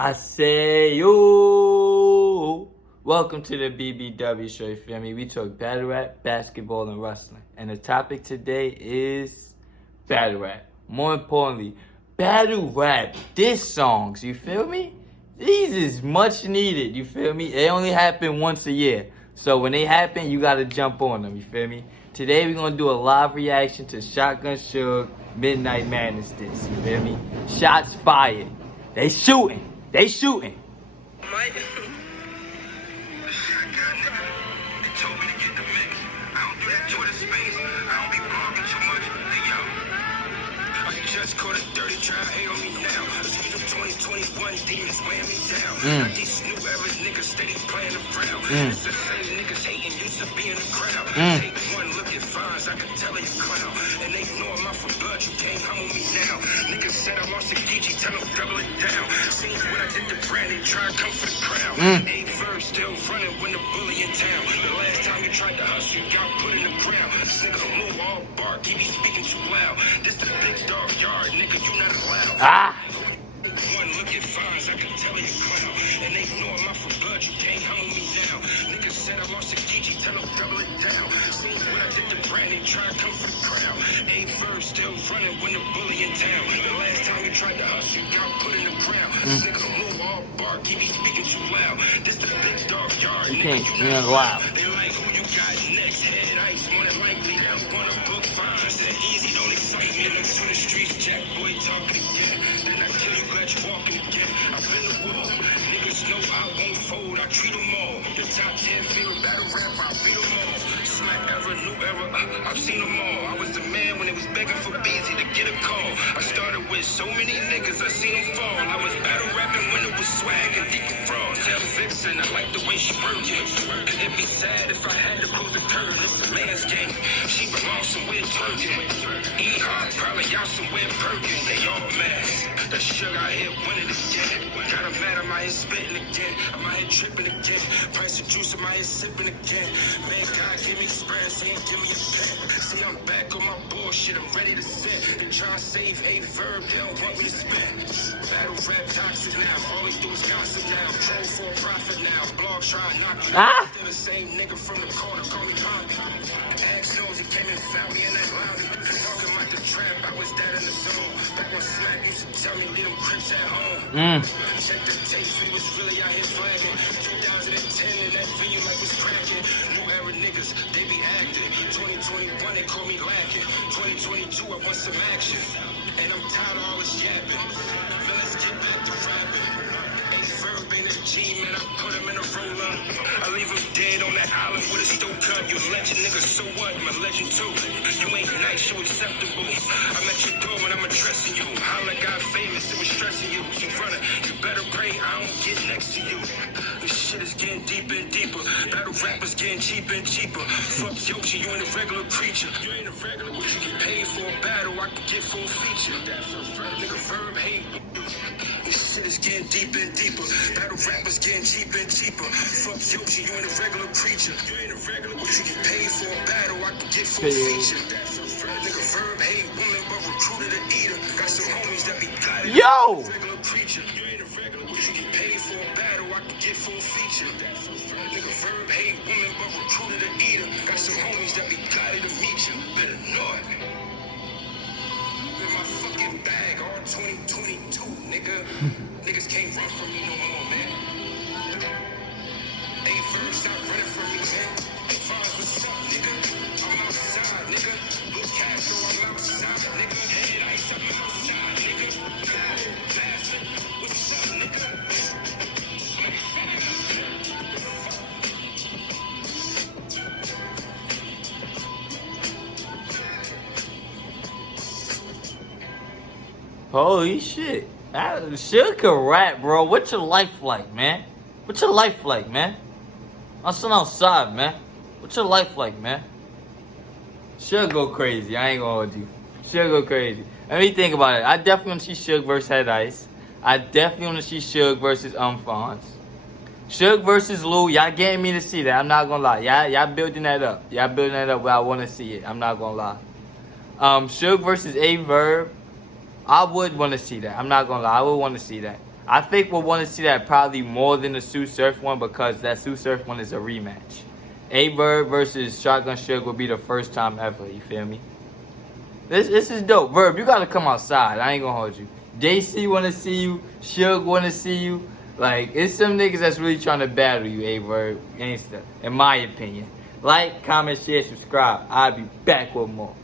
I say yo. Welcome to the BBW show, you feel me? We talk battle rap, basketball, and wrestling. And the topic today is battle rap. More importantly, battle rap diss songs, you feel me? These is much needed, you feel me? They only happen once a year. So when they happen, you gotta jump on them, you feel me? Today we're gonna do a live reaction to Shotgun Suge Midnight Madness diss, you feel me? Shots fired. They shooting. They shooting. Mike. Told me to get the mix. I don't do that Twitter space. I don't be blogging too much. Hey yo, I just caught a dirty try hate on me now. These are 2021 demons weighing me down. Got these new era niggas steady playing around. It's the same niggas hating used to be in the crowd. Take one look at fines, I can tell you clown. And they know I'm out for blood, you can't hum on me now. Niggas said I lost a Geechee, tell them double it down. Seen when I did the brand, they try to come for the crown. Ain't verse still running when the bully in town. The last time you tried to hustle, you got put in the ground. This nigga move all bark, he be speaking too loud. This the big dog yard, nigga, you not allowed. One look at fines, I can tell you clown. And they know I'm out for blood, you can't hum me now. Niggas said I lost a Geechee, tell them double it down. Seen when I did the brand, they try to come for the crown. Ain't verse still running when the bully in town. The last time you tried to hustle, you got put in the ground. This nigga move all bark, he be speaking too loud. This the big dog yard, You nigga, can't, you you're not not loud. They like who you got next, head ice, more than likely. They don't wanna book fines, that easy, don't excite me. Look to the streets, jack boy talking again. Then I kill you, glad you walking again. I've been the wall, niggas know I won't fold, I treat them all. The top 10 favorite battle rap, I beat them all. Smack era, new era, I've seen them all. I was the man when it was begging for Beezy to get a call. I started with so many niggas, I seen them fall. I was battle rapping when it was swag and deep fraud. Tell Vixen, I like the way she working. It'd be sad if I had to close the curtain. It's the man's game. She belongs somewhere twerking. E-Hop, probably out somewhere perking. They all mad. The sugar out here winning again. Got them mad, I'm out here spitting again. I'm out here tripping again. Price of juice, I'm out here sipping again. Man, God give me experience, he ain't give me a pen. See, I'm back on my bullshit, I'm ready to sit. They try to save a verb, they don't want me to spin. Battle rap toxic now, all we do is gossip now. Troll for a profit now, blog try to knock me out. Still the same nigga from the corner, call me Poppy. Axe knows he came and found me in that lounge. Talking like the trap, I was dead in the zone. Back when Smack used to tell me, leave them crips at home. Check the tapes, we was really out here flagging. 2010 and that venue like was cracking. New era niggas, they be acting. 2021, they call me lacking. 2022, I want some action. And I'm tired of all this yapping. Now let's get back to rapping. Ain't verb in a G, man, I put him in a roller. I leave him dead on that island with a stove cut. You a legend, nigga, so what? I'm a legend too. You ain't nice, you acceptable. I'm at your door when I'm addressing you. Holla got famous, it was stressing you. You running, you better pray I don't get next to you. This shit is getting deeper and deeper. Battle rappers getting cheaper and cheaper. Fuck Yoshi, you ain't a regular creature. You ain't a regular, what you get paid for a battle, I can get full feature. Nigga, verb hate. This shit is getting deeper and deeper. Battle rappers getting cheaper and cheaper. Fuck Yoshi, you ain't a regular creature. You ain't a regular, what you get paid for a battle, I can get full feature. Nigga, verb hate woman, but recruited a eater. Got some homies that be guided. Yo! Regular creature. You ain't a regular, what you get paid for a battle, I can get full feature. Nigga, verb hate woman, but recruited a eater. Got some homies that be guided to meet you. Better know it. In my fucking bag, all 2022, nigga. Niggas can't run from me no more, man. Ain't first, stop running from me, man. Hey, Fonz, what's up, nigga? I'm outside, nigga. Look cash, I'm outside, nigga. Head ice, I'm outside, nigga. Bastard, what's up, nigga? Holy shit. Suge can rap, bro. What's your life like, man? What's your life like, man? I'm still outside, man. What's your life like, man? Suge go crazy. I ain't gonna hold you. Suge go crazy. Let me think about it. I definitely want to see Suge versus Head Ice. I definitely want to see Suge versus Fonz. Suge versus Lou. Y'all getting me to see that. I'm not gonna lie. Y'all building that up. Y'all building that up where I want to see it. I'm not gonna lie. Suge versus A Verb. I would want to see that. I'm not gonna lie. I would want to see that. I think we'll want to see that probably more than the Sue Surf one, because that Sue Surf one is a rematch. A-Verb versus Shotgun Suge will be the first time ever, you feel me? This is dope. Verb, you gotta come outside. I ain't gonna hold you. JC wanna see you. Suge wanna see you. Like, it's some niggas that's really trying to battle you, A-Verb. Gangsta. In my opinion. Like, comment, share, subscribe. I'll be back with more.